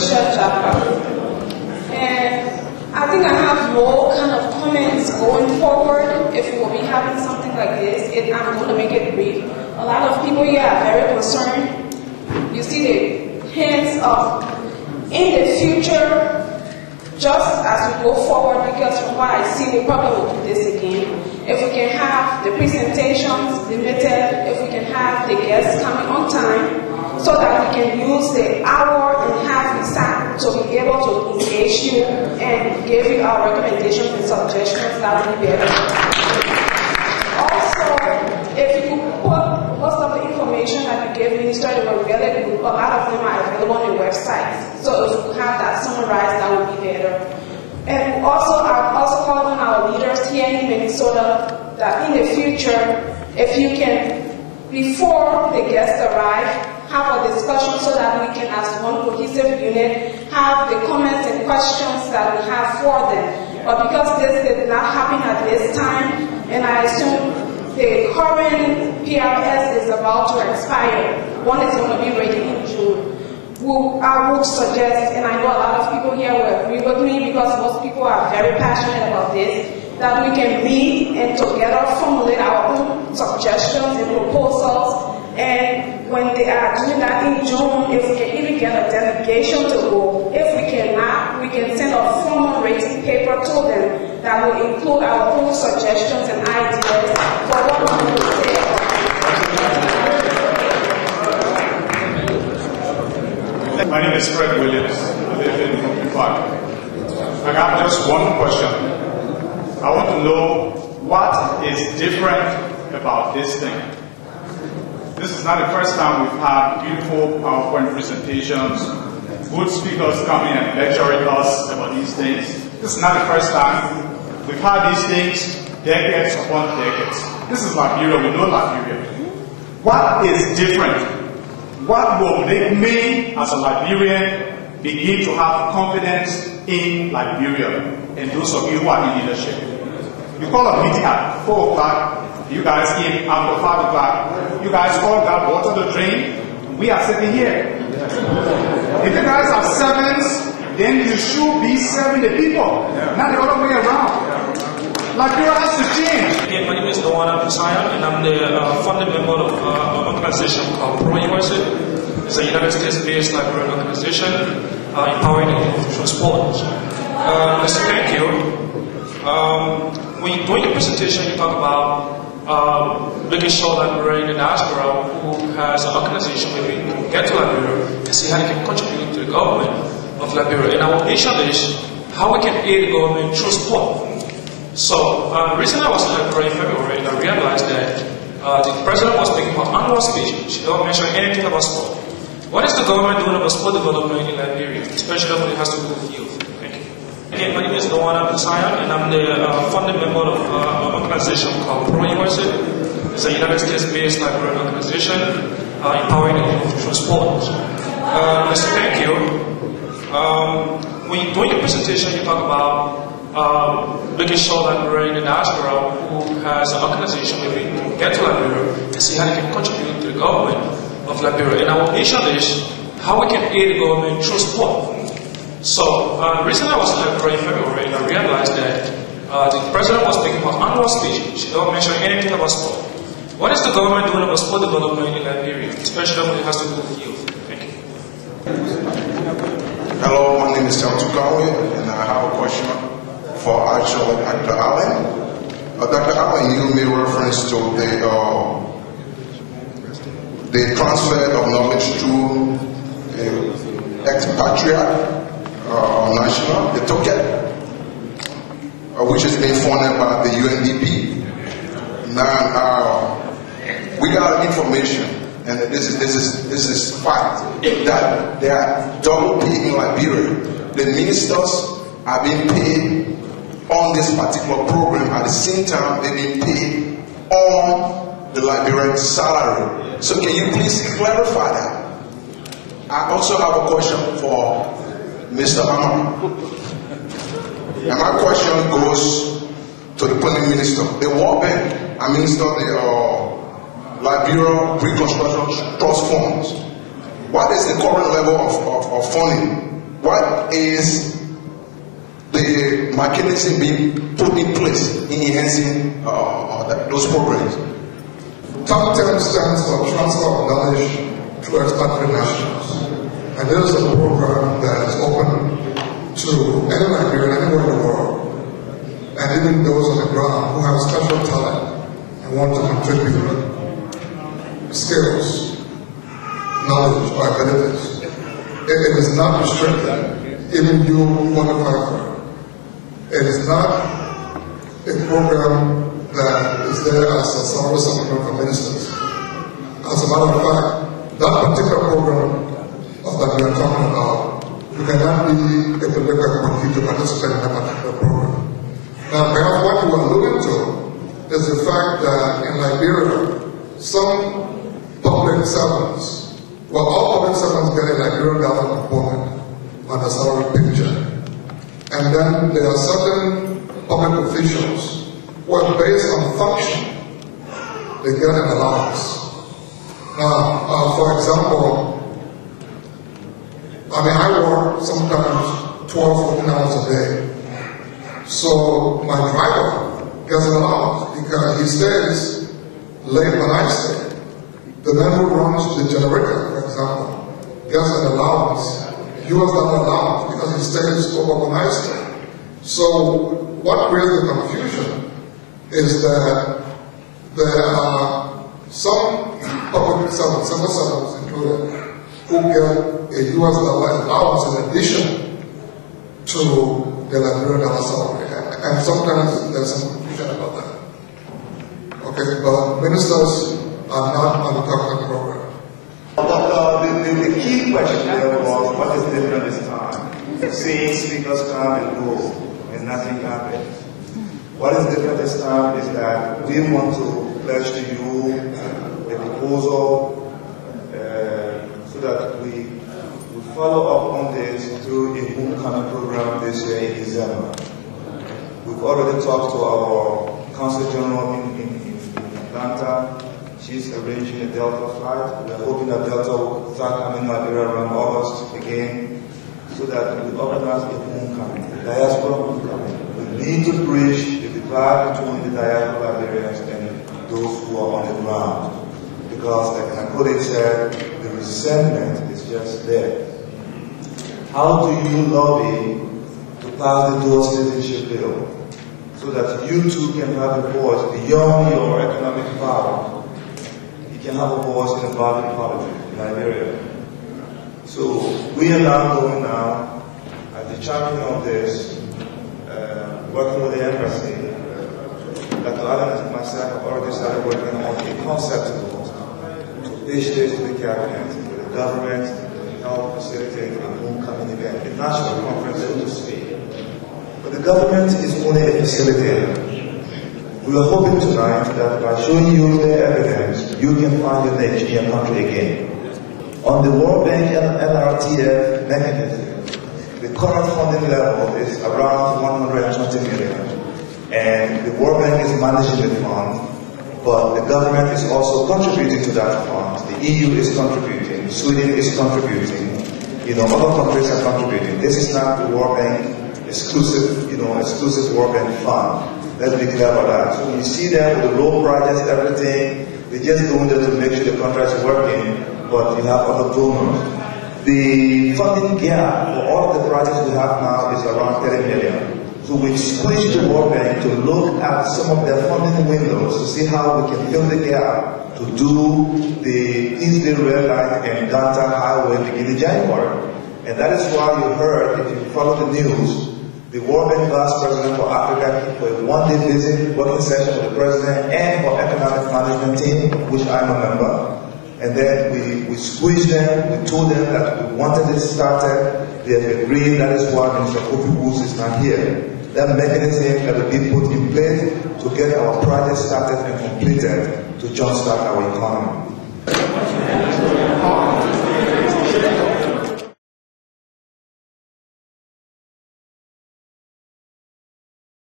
Michelle Jaffa. And I think I have more kind of comments going forward if we will be having something like this. I'm going to make it brief. A lot of people here are very concerned. You see the hints of, in the future, just as we go forward, because from what I see, we probably will do this again. If we can have the presentations limited, if we can have the guests coming on time, so that we can use the hour and a half we sat to be able to engage you and give you our recommendations and suggestions, that would be better. Also, if you put most of the information that you gave Minister, they were really good. A lot of them are available on the website. So if you have that summarized, that would be better. And also, I've also called on our leaders here in Minnesota that in the future, if you can, before the guests arrive, have a discussion so that we can, as one cohesive unit, have the comments and questions that we have for them. But because this did not happen at this time, and I assume the current PRS is about to expire, one is going to be ready in June. I would suggest, and I know a lot of people here will agree with me because most people are very passionate about this, that we can meet and together formulate our own suggestions and proposals. And when they are doing that in June, if we can even get a delegation to go, if we cannot, we can send a formal rating paper to them that will include our own suggestions and ideas for what we will say. My name is Fred Williams. I live in Park. I have just one question. I want to know what is different about this thing. This is not the first time we've had beautiful PowerPoint presentations, good speakers coming and lecturing us about these things. This is not the first time. We've had these things decades upon decades. This is Liberia. We know Liberia. What is different? What will make me, as a Liberian, begin to have confidence in Liberia and those of you who are in leadership? You call a meeting at 4 o'clock. You guys came after 5 o'clock. You guys all got water to drink. We are sitting here. If you guys are servants, then you should be serving the people, not the other way around. Liberia has to change. Again, my name is Noana Pusayan, and I'm the founding member of an organization called PRS. It's a United States-based Liberian organization empowering the youth through sport. Thank you. When you're doing your presentation, you talk about making sure that we're in the diaspora who has an organization where we can get to Liberia and see how they can contribute to the government of Liberia. And our mission is how we can aid the government through sport. So the reason I was in Liberia in February, and I realized that the president was making her annual speech. She don't mention anything about sport. What is the government doing about sport development in Liberia, especially when it has to do with youth? Thank you. Again, my name is Noana Pusayan, and I'm the founding member of an organization called PRS. It's a United States-based Liberian organization empowering the youth through sport. Thank you. When you're doing your presentation, you talk about making sure that we're in the diaspora who has an organization where we can get to Liberia and see how they can contribute to the government of Liberia. And our mission is how we can aid the government through sport. So the reason I was in Liberia in February, and I realized that the president was making her annual speech. She don't mention anything about sport. What is the government doing about sport development in Liberia, especially when it has to do with youth? Thank you. Hello, my name is Charles Kawe, and I have a question for actually Dr. Allen. Dr. Allen, you made reference to the transfer of knowledge to expatriate national, the token, which is being funded by the UNDP. Now, we got information, and this is fact, that there are double pay in Liberia. The ministers are being paid on this particular program at the same time they're being paid on the Liberian salary. So can you please clarify that? I also have a question for Mr. Amar. And my question goes to the Prime Minister. The World Bank administers the Liberia Reconstruction Trust Funds. What is the current level of funding what is the mechanism being put in place in enhancing those programs? TAP 10 stands for Transfer of Knowledge to Expatriate Nationals. And this is a program that is open to any Nigerian anywhere in the world, and even those on the ground who have special talent and want to contribute skills, knowledge, or abilities. It is not restricted, even you qualify for it. It is not a program that is there as a salary supplement for ministers. As a matter of fact, that particular program that we are talking about, you cannot be a political appointee to participate in that particular program. Now, perhaps what you are alluding to is the fact that in Liberia, some public servants, well, all public servants get a Liberian dollar component on the salary picture. And then there are certain public officials who are based on function, they get an allowance. Now, for example, I work sometimes 12, 14 hours a day. So my driver gets an allowance because he stays late when I stay. The man who runs the generator, for example, gets an allowance, US dollar allowance, because he stays over when I stay. So what creates the confusion is that there are some public servants, civil servants included, who get a US dollar allowance in addition to the Liberian dollar salary. And sometimes there's some confusion about that. Okay, but ministers are not on the government program. But the key question there was, what is different this time? Seeing speakers come and go, and nothing happens. What is different this time is that we want to pledge to you a proposal so that we follow up on this through a homecoming program this year in December. We've already talked to our Consul General in Atlanta. She's arranging a Delta flight. We're hoping that Delta will start coming to Liberia around August again, so that we organize a homecoming, a diaspora homecoming. We need to bridge the divide between the diaspora Liberians and those who are on the ground. Because, like my colleague said, the resentment is just there. How do you lobby to pass the dual citizenship bill so that you too can have a voice beyond your economic power? You can have a voice in the body politic in Liberia. So we are now going now, as the champion of this, working with the embassy. Dr. Allen and myself have already started working on a concept to pitch this to the cabinet, to the government, to help facilitate a homecoming event, a national conference, so to speak. But the government is only a facilitator. We are hoping tonight that by showing you the evidence, you can find your niche in your country again. On the World Bank and NRTF mechanism, the current funding level is around 120 million. And the World Bank is managing the fund, but the government is also contributing to that fund. The EU is contributing, Sweden is contributing, other countries are contributing. This is not the World Bank exclusive World Bank fund. Let's be clear about that. So when you see them with the road projects, everything, they're just doing that to make sure the contracts are working, but you have other donors. The funding gap for all of the projects we have now is around 30 million. So we squeezed the World Bank to look at some of their funding windows to see how we can fill the gap to do the Eastern Rail Line and Downtown Highway beginning January. And that is why you heard, if you follow the news, the World Bank Vice President for Africa for a one-day visit, working session with the President and for Economic Management Team, which I'm a member. And then we squeezed them, we told them that we wanted this started. They have agreed, that is why Mr. Kofi Woods is not here. That mechanism that will be put in place to get our project started and completed to jumpstart our economy.